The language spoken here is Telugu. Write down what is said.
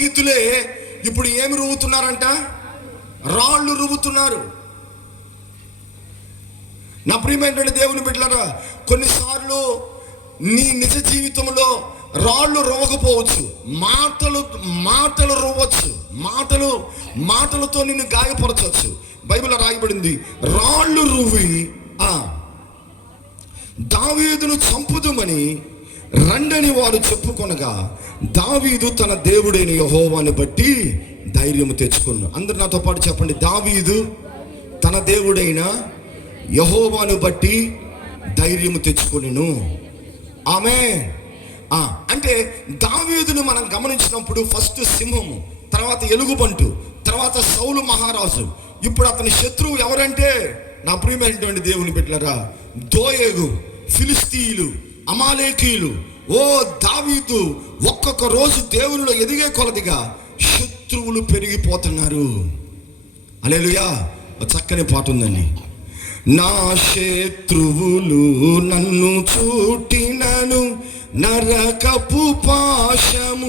స్నేహితులే ఇప్పుడు ఏమి రువ్వుతున్నారంట? రాళ్ళు రువ్వుతున్నారు. నా ప్రియమైనటువంటి దేవుని బిడ్డలారా, కొన్నిసార్లు నీ నిజ జీవితంలో రాళ్ళు రువ్వకపోవచ్చు, మాటలు రువ్వచ్చు, మాటలతో నిన్ను గాయపరచవచ్చు. బైబిల్లో రాయబడింది, రాళ్ళు రువ్వి దావీదును చంపుదుమని రండని వారు చెప్పుకొనగా దావీదు తన దేవుడైన యెహోవాను బట్టి ధైర్యం తెచ్చుకున్నాడు. అందరు నాతో పాటు చెప్పండి, దావీదు తన దేవుడైన యెహోవాను బట్టి ధైర్యం తెచ్చుకొనెను. ఆమేన్. అంటే దావీదును మనం గమనించినప్పుడు ఫస్ట్ సింహము, తర్వాత ఎలుగుబంటు, తర్వాత సౌలు మహారాజు. ఇప్పుడు అతని శత్రువు ఎవరంటే, నా ప్రియమైనటువంటి దేవుని బిడ్డలారా, దోయేగు, ఫిలిస్తీయులు, అమాలేకీయులు. ఓ దావీదు ఒక్కొక్క రోజు దేవునిలో ఎదిగే కొలదిగా శత్రువులు పెరిగిపోతున్నారు. హల్లెలూయా. చక్కని పాట ఉందండి. నా శత్రువులు నన్ను చుట్టినను, నరకపు పాశము